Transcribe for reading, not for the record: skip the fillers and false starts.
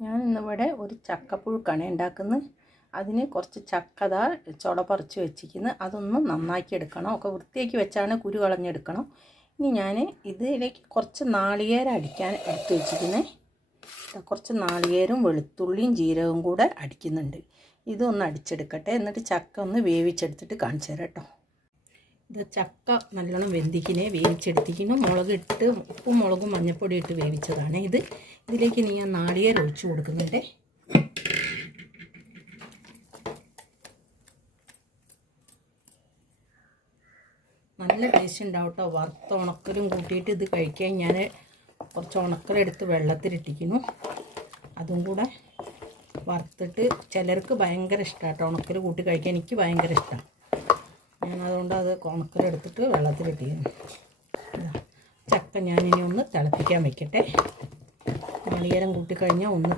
ഞാൻ ഇന്നിവിടെ ഒരു ചക്കപ്പുഴുക്കാണ് ഉണ്ടാക്കുന്നത്. അതിന് കുറച്ച് ചക്കത ചുള പറിച്ച് വെച്ചിരിക്കുന്നത്. അതൊന്ന് നന്നാക്കി എടുക്കണം. ഒക്കെ വൃത്തിയാക്കി വെച്ചാണ് കുരു കളഞ്ഞെടുക്കണം. ഇനി ഞാൻ ഇതിലേക്ക് കുറച്ച് നാളികേരം അടിക്കാൻ എടുത്ത് വെച്ചിരിക്കുന്നത്. കുറച്ച് നാളികേരവും വെളുത്തുള്ളിയും ജീരകവും കൂടെ അടിക്കുന്നുണ്ട്. ഇതൊന്ന് അടിച്ചെടുക്കട്ടെ. എന്നിട്ട് ചക്ക ഒന്ന് വേവിച്ചെടുത്തിട്ട് കാണിച്ചു തരാം കേട്ടോ. ഇത് ചക്ക നല്ലോണം വേവിച്ചെടുത്തിരിക്കുന്നു. മുളകിട്ട് ഉപ്പും മുളകും മഞ്ഞൾപ്പൊടി ഇട്ട് വേവിച്ചതാണ് ഇത്. ഇതിലേക്ക് ഞാൻ നാളികേരം ഒഴിച്ചു കൊടുക്കുന്നുണ്ട്. നല്ല ടേസ്റ്റ് ഉണ്ടാവും കേട്ടോ. വറുത്ത ഉണക്കലും കൂട്ടിയിട്ട് ഇത് കഴിക്കാൻ ഞാൻ കുറച്ച് ഉണക്കലെടുത്ത് വെള്ളത്തിലിട്ടിരിക്കുന്നു. അതും കൂടെ വറുത്തിട്ട് ചിലർക്ക് ഭയങ്കര ഇഷ്ടമാണ് കേട്ടോ ഉണക്കൽ കൂട്ടി കഴിക്കാൻ. എനിക്ക് ഭയങ്കര ഇഷ്ടമാണ്. ഞാനതുകൊണ്ട് അത് ഉണക്കലെടുത്തിട്ട് വെള്ളത്തിലിട്ടിരിക്കുന്നു. ചക്ക ഞാനിനി ഒന്ന് തിളപ്പിക്കാൻ വയ്ക്കട്ടെ. നാളികേരം കൂട്ടിക്കഴിഞ്ഞാൽ ഒന്ന്